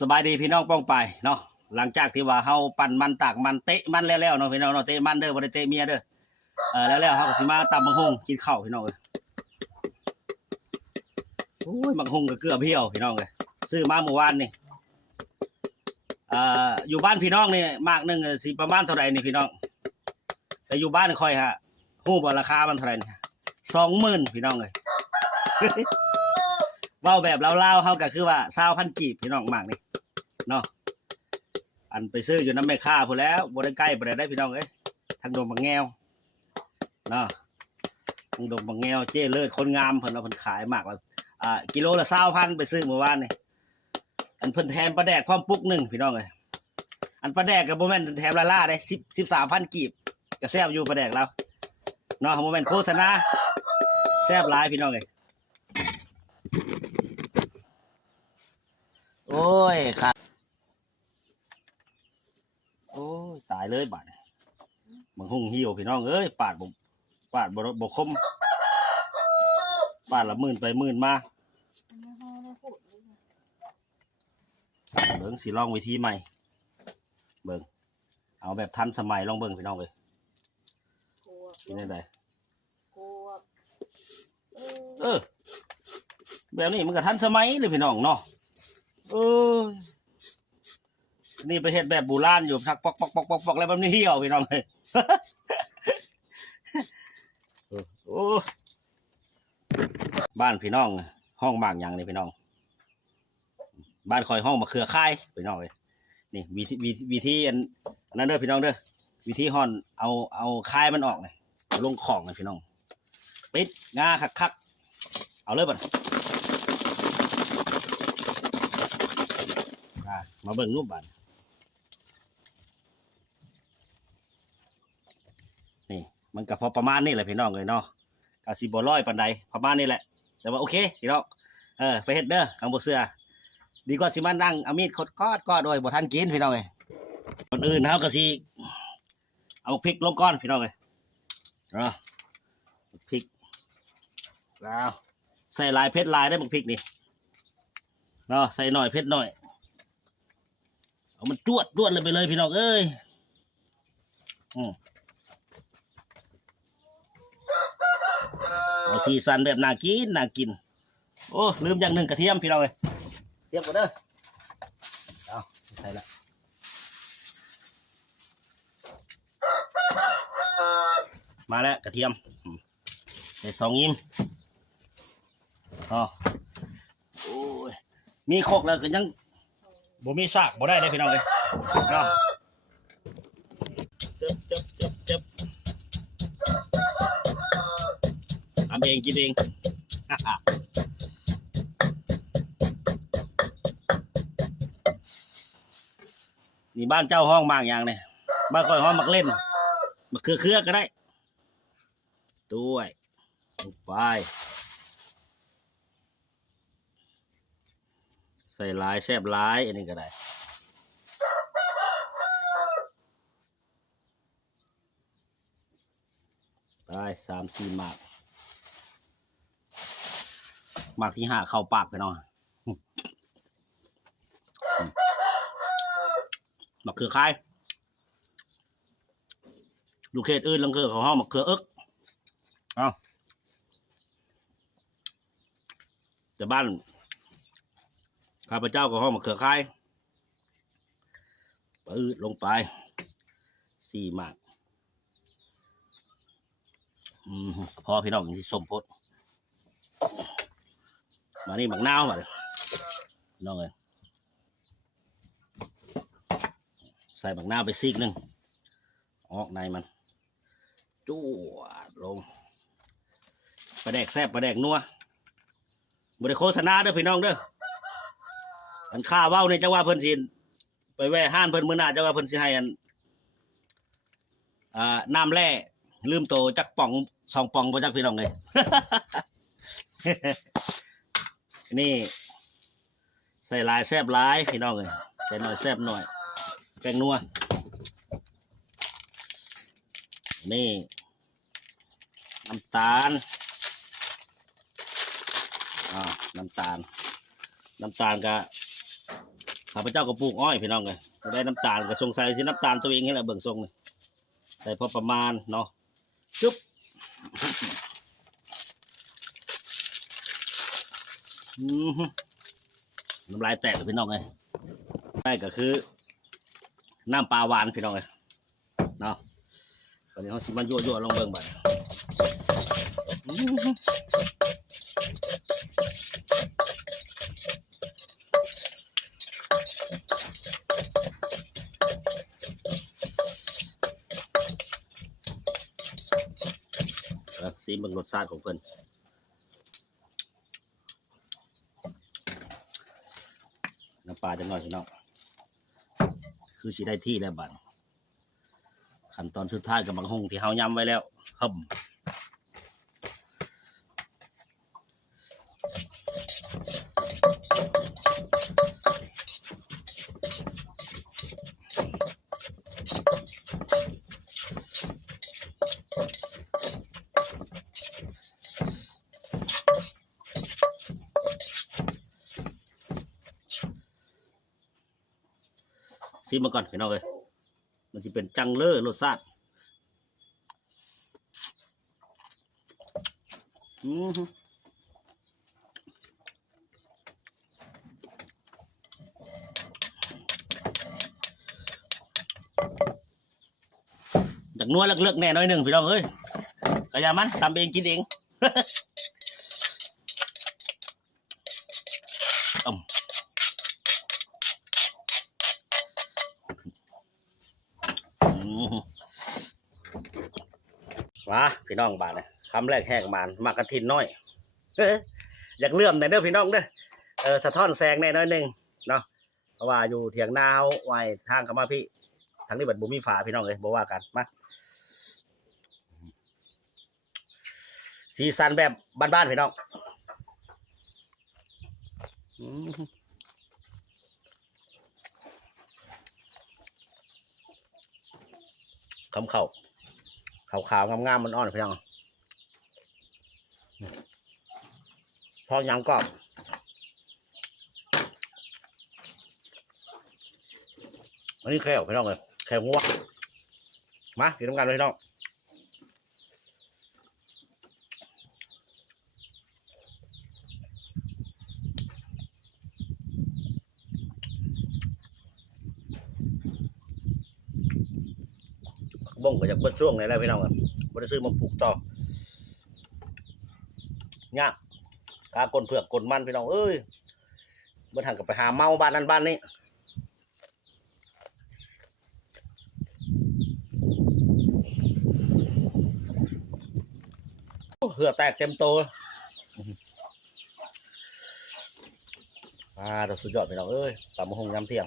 สบายดีพี่น้องป้องไปเนาะหลังจากที่ว่าเฮาปั่นมันตากมันเตะมันแล้วเนาะพี่น้องเนาะเตะมันเด้อบ่ได้เตะเมียเด้อแล้วเฮาก็สิมาตำบักหุ่งกินข้าวพี่น้องเอ้ยโอ้ยบักหุ่งกับเกลือเพียวพี่น้องเอ้ยซื้อมาเมื่อวานนี่อยู่บ้านพี่น้องนี่มากนึงสิประมาณเท่าไหร่นี่พี่น้องแต่อยู่บ้านค่อยฮะฮู้บ่ราคามันเท่าไหร่นี่20,000พี่น้องเอ้ย เว้าแบบลาวๆเฮาก็คือว่า20,000กีบพี่น้องมากนี่เนาะอันไปซื้ออยู่น้ำแม่ค้าพู้นแล้วบ่ได้ใกล้บ่ได้พี่น้องเอ้ยทางดงบางแงวเนาะทางดงบางแงวเจ้เลิศคนงามเพิ่นเอาเพิ่นขายมากแล้วกิโลละ20,000ไปซื้อเมื่อวานนี่อันเพิ่นแถมปลาแดกพร้อมปุกนึงพี่น้องเอ้ยอันปลาแดกก็บ่แม่นแถมละล่าได้13,000กีบก็แซ่บอยู่ปลาแดกเราเนาะบ่แม่นโฆษณาแซ่บหลายพี่น้องเอ้ยโอ้ยครับโอ้ยตายเลยบาดมันหุ่งหิวพี่น้องเอ้ยปาดบ่คมปาดละหมื่นไปหมื่นมาเบิ่งสิลองวิธีใหม่เบิ่งเอาแบบทันสมัยลองเบิ่งพี่น้องเลยนี่ได้ไดแบบนี้มันก็ทันสมัยเลยพี่น้องเนาะนี่ไปเฮ็ดแบบโบราณอยู่ทักปอกแล้วมันไม่เหี่ยวพี่น้องเลยโอ้บ้านพี่น้องห้องบางอย่างนี่พี่น้องบ้านคอยห้องมะเขือค่ายพี่น้องเลยนี่วิธีอันนั้นเด้อพี่น้องเด้อวิธีห่อนเอาค่ายมันออกเลยลงของเลยพี่น้องปิดงาคักเอาเลยบ่มาเบิ่งรูปบ้านนี่มันก็พอประมาณนี้แหละพี่น้องเลยเนาะกะสิบ่ร้อยปานใดประมาณนี้แหละแต่ว่าโอเคพี่น้องไปเฮ็ดเด้อขังบ่เสือดีกว่าสิมานั่งเอามีดขดกอดโดยบ่ทันกินพี่น้องเลยก่อนอื่นเฮาก็สิเอาพริกลงก่อนพี่น้องเลยเนาะพริกแล้วใส่ลายเพชรลายได้บักพริกนี่เนาะใส่หน่อยเพชรหน่อยเอามันจวดเลยไปเลยพี่น้องเอ้ยเอาสีสันแบบน่ากินโอ้ลืมอย่างหนึ่งกระเทียมพี่น้องเอ้ยเตรียมก่อนเด้อเอาใส่ละมาแล้วกระเทียมใส่2 ยิ้มอ๋อโอ้ยมีโคกแล้วก็ยังบ่มีซากบ่ได้เลยพี่น้องเอ้ยเนาะจับทำเองกินเองนี่บ้านเจ้าห้องมากอย่างเนี่ยบ้านคอยห้องมักเล่นมักเครือก็ได้ด้วยลงไปใส่ลายแซ่บลายอันนี้ก็ได้ได้3-4หมากที่5เข้าปากไปหน่อยมะเขือคายอยู่เขตอื่นลังเขือเขาห้องมะเขือเอิกเอาแต่บ้านข้าพเจ้าก็ห้องมะเขือคายปืดลงไป4 หมากพอพี่น้องที่สมพดมานี่หมักนาวมาเลยน้องเลยใส่หมักนาวไปซีกนึงออกในมันจู้ลงปลาแดกแซ่บปลาแดกนัวบริโฆษณาเด้อพี่น้องเด้ออันข้าเว้าเนี่ยจะว่าเพิ่นสิไปแว่ห้านเพิ่นมื้อหน้าจะว่าเพิ่นสิให้อันน้ำแร่ลืมโตจักป่อง2 ป่องบ่จักพี่น้องเลย นี่ใส่ลายแซบลายพี่น้องเลยใส่หน่อยแซบหน่อยแป้งนัวนี่น้ำตาลน้ำตาลก็ ข้าพเจ้าก็ปลูกอ้อยพี่น้องเลยได้น้ำตาลก็สงสัยสิน้ำตาลตัวเองนี่แหละเบิ่งทรงเลยแต่พอประมาณเนาะจุ๊บน้ำลายแตกเลยพี่น้องเลยได้ก็คือน้ำปลาหวานพี่น้องเลยเนาะตอนนี้เขาสิมันยั่วๆลองเบิ่งบัดซีเบิ่งรสชาติของเพิ่นน้ำปลาจังหน่อยพี่น้องคือสิได้ที่แล้วบัดขั้นตอนสุดท้ายกับบางหงที่เฮายำไว้แล้วฮึมซีมาก่อนพี่น้องเลยมันจะเป็นจังเลอรสชาติจากนัวเลิกๆแน่น้อยหนึ่งพี่น้องเอ้ยกระยามันทำเองกินเองว้าพี่น้องบาทเลยคำแรกแหกมากระทินน้อยอยากเลื่อมในเด้อพี่น้องเด้อสะท้อนแสงแน่น้อยหนึ่งเนาะเพราะว่าอยู่เถียงนาเฮาไว้ทางเข้ามาพี่ทางนี้บัดบ่มีฝาพี่น้องเลยบ่ว่ากันมาสีสันแบบบ้านๆพี่น้องคำเข่าขาวๆงามๆมันอ่อนพี่น้องพอยำกรอบอันนี้แค่พี่น้องเลยแค่หัวมากินน้ำกันเลยพี่น้องบ้งก็อยากเบิ้ลช่วงไหนแล้วพี่น้องบ่ได้ซื้อมาปลูกต่อยากกากลเผือกกลมันพี่น้องเอ้ยเมื่อทางกับไปหาเมาบ้านนั้นบ้านนี้เหือแตกเต็มโตเราสุดยอดพี่น้องเอ้ยตำมะฮงยำเที่ยง